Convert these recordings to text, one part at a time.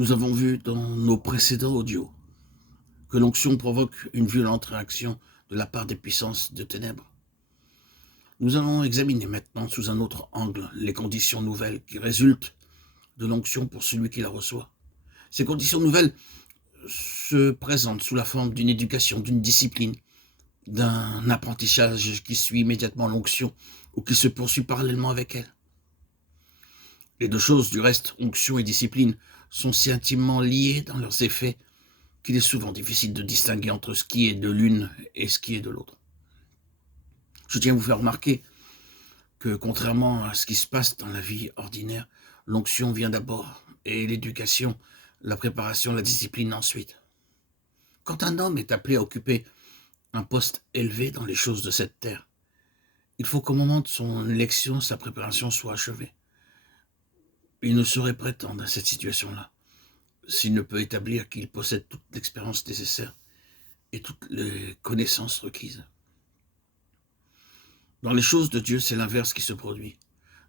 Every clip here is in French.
Nous avons vu dans nos précédents audios que l'onction provoque une violente réaction de la part des puissances de ténèbres. Nous allons examiner maintenant sous un autre angle les conditions nouvelles qui résultent de l'onction pour celui qui la reçoit. Ces conditions nouvelles se présentent sous la forme d'une éducation, d'une discipline, d'un apprentissage qui suit immédiatement l'onction ou qui se poursuit parallèlement avec elle. Les deux choses, du reste, onction et discipline, sont si intimement liées dans leurs effets qu'il est souvent difficile de distinguer entre ce qui est de l'une et ce qui est de l'autre. Je tiens à vous faire remarquer que, contrairement à ce qui se passe dans la vie ordinaire, l'onction vient d'abord, et l'éducation, la préparation, la discipline ensuite. Quand un homme est appelé à occuper un poste élevé dans les choses de cette terre, il faut qu'au moment de son élection, sa préparation soit achevée. Il ne saurait prétendre à cette situation-là s'il ne peut établir qu'il possède toute l'expérience nécessaire et toutes les connaissances requises. Dans les choses de Dieu, c'est l'inverse qui se produit.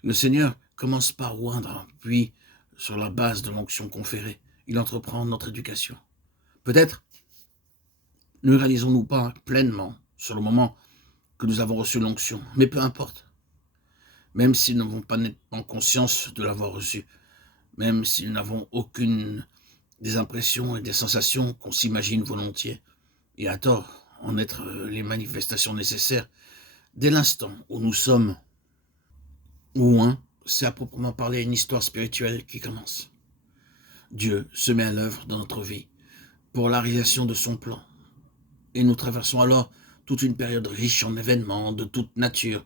Le Seigneur commence par oindre, puis, sur la base de l'onction conférée, il entreprend notre éducation. Peut-être ne réalisons-nous pas pleinement, sur le moment, que nous avons reçu l'onction, mais peu importe. Même si nous n'avons pas nettement conscience de l'avoir reçu, même si nous n'avons aucune des impressions et des sensations qu'on s'imagine volontiers, et à tort en être les manifestations nécessaires, dès l'instant où nous sommes ou c'est à proprement parler une histoire spirituelle qui commence. Dieu se met à l'œuvre dans notre vie pour la réalisation de son plan. Et nous traversons alors toute une période riche en événements de toute nature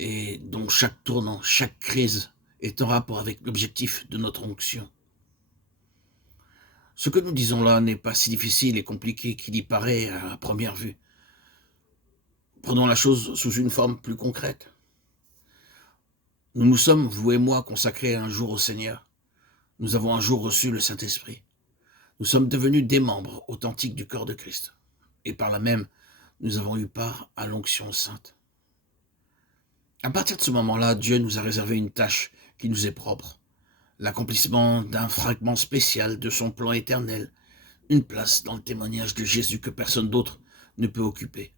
et dont chaque tournant, chaque crise est en rapport avec l'objectif de notre onction. Ce que nous disons là n'est pas si difficile et compliqué qu'il y paraît à première vue. Prenons la chose sous une forme plus concrète. Nous nous sommes, vous et moi, consacrés un jour au Seigneur. Nous avons un jour reçu le Saint-Esprit. Nous sommes devenus des membres authentiques du corps de Christ. Et par là même, nous avons eu part à l'onction sainte. À partir de ce moment-là, Dieu nous a réservé une tâche qui nous est propre. L'accomplissement d'un fragment spécial de son plan éternel. Une place dans le témoignage de Jésus que personne d'autre ne peut occuper.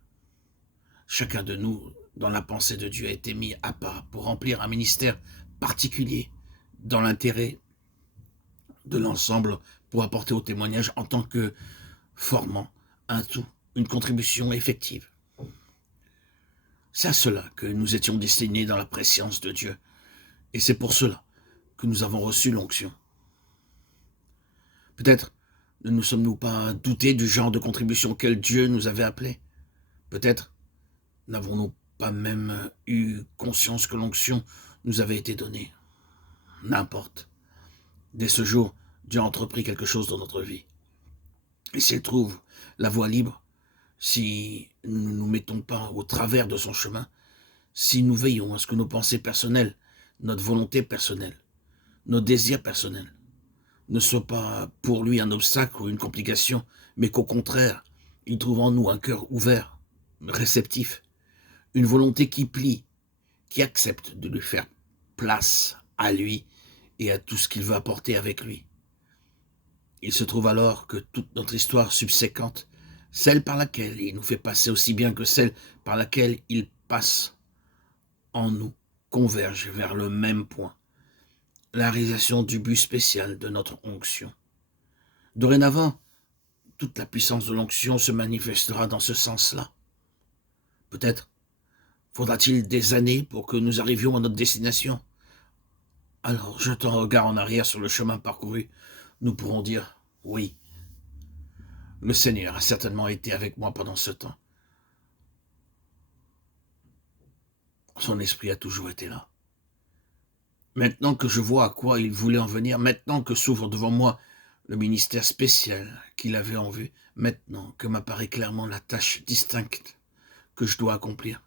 Chacun de nous, dans la pensée de Dieu, a été mis à part pour remplir un ministère particulier dans l'intérêt de l'ensemble pour apporter au témoignage en tant que formant un tout, une contribution effective. C'est à cela que nous étions destinés dans la préscience de Dieu. Et c'est pour cela que nous avons reçu l'onction. Peut-être ne nous sommes-nous pas doutés du genre de contribution auquel Dieu nous avait appelés. Peut-être n'avons-nous pas même eu conscience que l'onction nous avait été donnée. N'importe. Dès ce jour, Dieu a entrepris quelque chose dans notre vie. Et s'il trouve la voie libre, si nous ne nous mettons pas au travers de son chemin, si nous veillons à ce que nos pensées personnelles, notre volonté personnelle, nos désirs personnels, ne soient pas pour lui un obstacle ou une complication, mais qu'au contraire, il trouve en nous un cœur ouvert, réceptif, une volonté qui plie, qui accepte de lui faire place à lui et à tout ce qu'il veut apporter avec lui. Il se trouve alors que toute notre histoire subséquente, celle par laquelle il nous fait passer aussi bien que celle par laquelle il passe en nous, converge vers le même point, la réalisation du but spécial de notre onction. Dorénavant, toute la puissance de l'onction se manifestera dans ce sens-là. Peut-être faudra-t-il des années pour que nous arrivions à notre destination. Alors, jetant un regard en arrière sur le chemin parcouru, nous pourrons dire « Oui, le Seigneur a certainement été avec moi pendant ce temps. Son esprit a toujours été là. Maintenant que je vois à quoi il voulait en venir, maintenant que s'ouvre devant moi le ministère spécial qu'il avait en vue, maintenant que m'apparaît clairement la tâche distincte que je dois accomplir,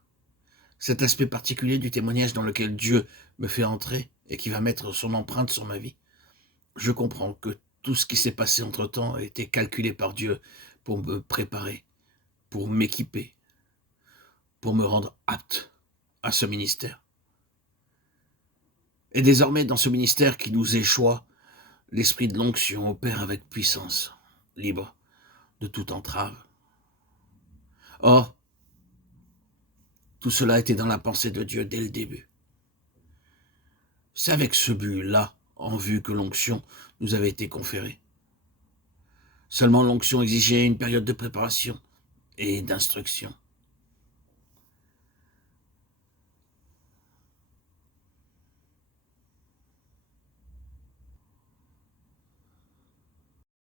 cet aspect particulier du témoignage dans lequel Dieu me fait entrer et qui va mettre son empreinte sur ma vie, je comprends que tout ce qui s'est passé entre-temps a été calculé par Dieu pour me préparer, pour m'équiper, pour me rendre apte à ce ministère. Et désormais, dans ce ministère qui nous échoit, l'esprit de l'onction opère avec puissance, libre de toute entrave. Or, tout cela était dans la pensée de Dieu dès le début. C'est avec ce but-là, en vue que l'onction nous avait été conférée. Seulement l'onction exigeait une période de préparation et d'instruction.